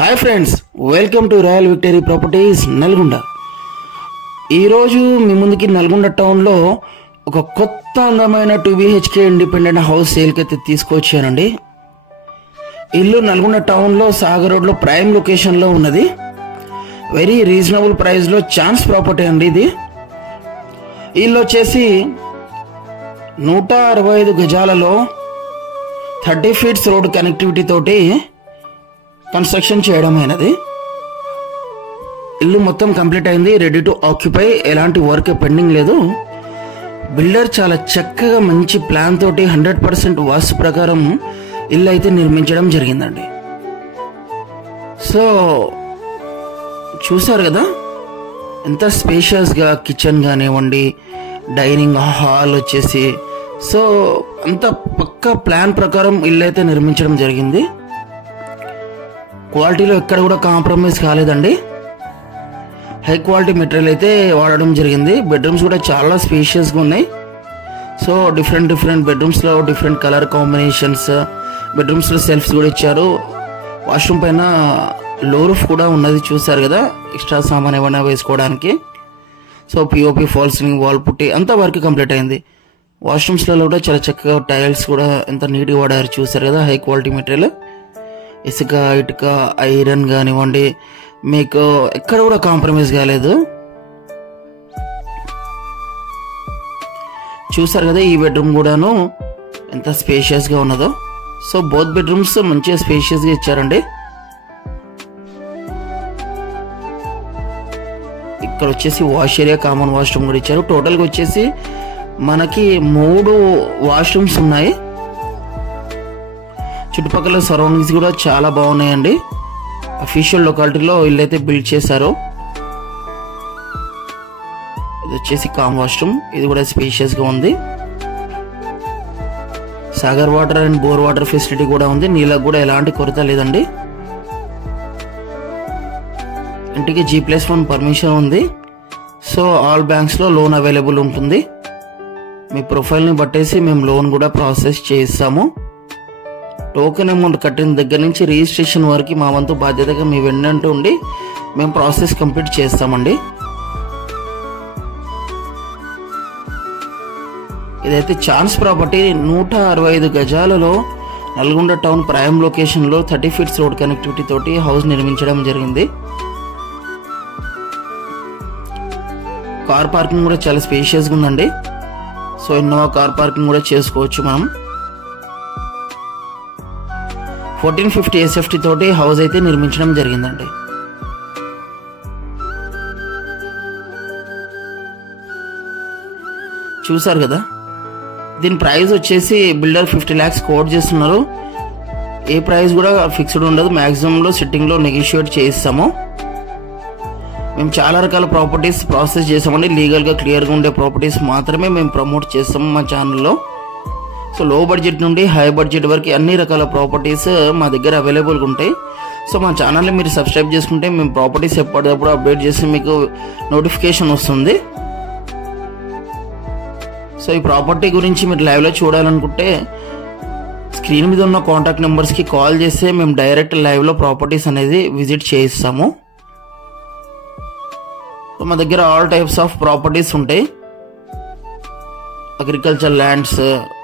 Hi friends, welcome to royal victory properties Nalgonda. ఈరోజు మీ ముందుకి నల్గొండ టౌన్లో ఒక కొత్త అందమైన 2BHK ఇండిపెండెంట్ హౌస్ సేల్కి అయితే తీసుకొచ్చానండి. ఇల్లు నల్గొండ టౌన్లో సాగర్ రోడ్లో ప్రైమ్ లొకేషన్లో ఉన్నది. వెరీ రీజనబుల్ ప్రైస్లో ఛాన్స్ ప్రాపర్టీ అండి ఇది. ఇల్లు వచ్చేసి 165 గజాలలో 30 ఫీట్స్ రోడ్ కనెక్టివిటీ తోటి కన్స్ట్రక్షన్ చేయడమైనది. ఇల్లు మొత్తం కంప్లీట్ అయింది, రెడీ టు ఆక్యుపై, ఎలాంటి వర్క్ పెండింగ్ లేదు. బిల్డర్ చాలా చక్కగా మంచి ప్లాన్ తోటి 100% వాస్తు ప్రకారం ఇల్లు అయితే నిర్మించడం జరిగిందండి. సో చూసారు కదా ఎంత స్పేషియస్గా కిచెన్ కానివ్వండి, డైనింగ్ హాల్ వచ్చేసి, సో అంత పక్క ప్లాన్ ప్రకారం ఇల్లు అయితే నిర్మించడం జరిగింది. క్వాలిటీలో ఎక్కడ కూడా కాంప్రమైజ్ కాలేదండి. హై క్వాలిటీ మెటీరియల్ అయితే వాడడం జరిగింది. బెడ్రూమ్స్ కూడా చాలా స్పేషియస్గా ఉన్నాయి. సో డిఫరెంట్ బెడ్రూమ్స్లో డిఫరెంట్ కలర్ కాంబినేషన్స్, బెడ్రూమ్స్లో సెల్ఫ్స్ కూడా ఇచ్చారు. వాష్రూమ్ పైన లో రూఫ్ కూడా ఉన్నది, చూసారు కదా, ఎక్స్ట్రా సామాన్ ఏమైనా వేసుకోవడానికి. So POP, fall ceiling, wall putty అంతా వర్క్ కంప్లీట్ అయింది. వాష్రూమ్స్లలో కూడా చాలా చక్కగా టైల్స్ కూడా ఎంత నీట్గా వాడారు, చూసారు కదా, హై క్వాలిటీ మెటీరియల్. ఇసుక, ఇటుక, ఐరన్ కానివ్వండి, మీకు ఎక్కడ కూడా కాంప్రమైజ్ కాలేదు. చూసారు కదా ఈ బెడ్రూమ్ కూడాను ఎంత స్పేషియస్గా ఉన్నదో. సో బోత్ బెడ్రూమ్స్ మంచిగా స్పేషియస్గా ఇచ్చారండి. ఇక్కడ వచ్చేసి వాష్ ఏరియా, కామన్ వాష్రూమ్ కూడా ఇచ్చారు. టోటల్గా వచ్చేసి మనకి 3 వాష్రూమ్స్ ఉన్నాయి. చుట్టుపక్కల సరౌండింగ్స్ కూడా చాలా బాగున్నాయండి. అఫీషియల్ లొకాలిటీలో ఇల్లు అయితే బిల్డ్ చేశారు. ఇది వచ్చేసి కామన్ వాష్రూమ్, ఇది కూడా స్పేషియస్గా ఉంది. Sagar water and bore water facility కూడా ఉంది. నీళ్ళకు కూడా ఎలాంటి కొరత లేదండి. ఇంటికి G+1 పర్మిషన్ ఉంది. సో ఆల్ బ్యాంక్స్లో లోన్ అవైలబుల్ ఉంటుంది. మీ ప్రొఫైల్ని బట్టేసి మేము లోన్ కూడా ప్రాసెస్ చేస్తాము. టోకెన్ అమౌంట్ కట్టిన దగ్గర నుంచి రిజిస్ట్రేషన్ వరకు మా వంతు బాధ్యతగా మీ వెన్నంటూ ఉండి మేము ప్రాసెస్ కంప్లీట్ చేస్తామండి. ఇదైతే ఛాన్స్ ప్రాపర్టీ 165 గజాలలో నల్గొండ టౌన్ ప్రైమ్ లొకేషన్లో 30 ఫీట్స్ రోడ్ కనెక్టివిటీ తోటి హౌస్ నిర్మించడం జరిగింది. కార్ పార్కింగ్ కూడా చాలా స్పేషియస్గా ఉందండి. సో ఇన్నోవా కార్ పార్కింగ్ కూడా చేసుకోవచ్చు మనం. 1450 SFT తోటి హౌస్ అయితే నిర్మించడం జరిగిందండి. చూసారు కదా, దీని ప్రైస్ వచ్చేసి బిల్డర్ 50 lakhs కోట్ చేస్తున్నారు. ఏ ప్రైస్ కూడా ఫిక్స్డ్ ఉండదు, మ్యాక్సిమంలో సిట్టింగ్లో నెగోషియేట్ చేయిస్తాము. మేము చాలా రకాల ప్రాపర్టీస్ ప్రాసెస్ చేస్తామండి. లీగల్గా క్లియర్గా ఉండే ప్రాపర్టీస్ మాత్రమే మేము ప్రమోట్ చేస్తాము మా ఛానల్లో. సో లో బడ్జెట్ నుండి హై బడ్జెట్ వరకు అన్ని రకాల ప్రాపర్టీస్ మా దగ్గర అవైలబుల్గా ఉంటాయి. సో మా ఛానల్ని మీరు సబ్స్క్రైబ్ చేసుకుంటే మేము ప్రాపర్టీస్ ఎప్పటికప్పుడు అప్డేట్ చేసి మీకు నోటిఫికేషన్ వస్తుంది. సో ఈ ప్రాపర్టీ గురించి మీరు లైవ్లో చూడాలనుకుంటే స్క్రీన్ మీద ఉన్న కాంటాక్ట్ నెంబర్స్కి కాల్ చేస్తే మేము డైరెక్ట్ లైవ్లో ప్రాపర్టీస్ అనేది విజిట్ చేయిస్తాము. సో మా దగ్గర ఆల్ టైప్స్ ఆఫ్ ప్రాపర్టీస్ ఉంటాయి. Agriculture lands,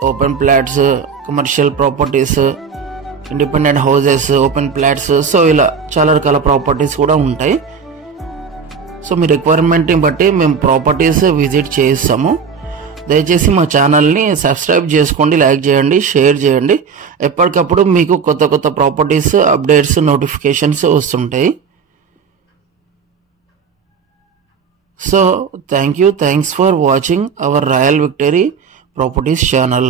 open plots, commercial properties, independent houses, open plots, so ఇలా చాలా రకాల ప్రాపర్టీస్ కూడా ఉంటాయి. సో మీ రిక్వైర్మెంట్ని బట్టి మేము ప్రాపర్టీస్ విజిట్ చేయిస్తాము. దయచేసి మా ఛానల్ని సబ్స్క్రైబ్ చేసుకోండి, లైక్ చేయండి, షేర్ చేయండి. ఎప్పటికప్పుడు మీకు కొత్త ప్రాపర్టీస్ అప్డేట్స్, నోటిఫికేషన్స్ వస్తుంటాయి. So thanks for watching our Royal Victory Properties channel.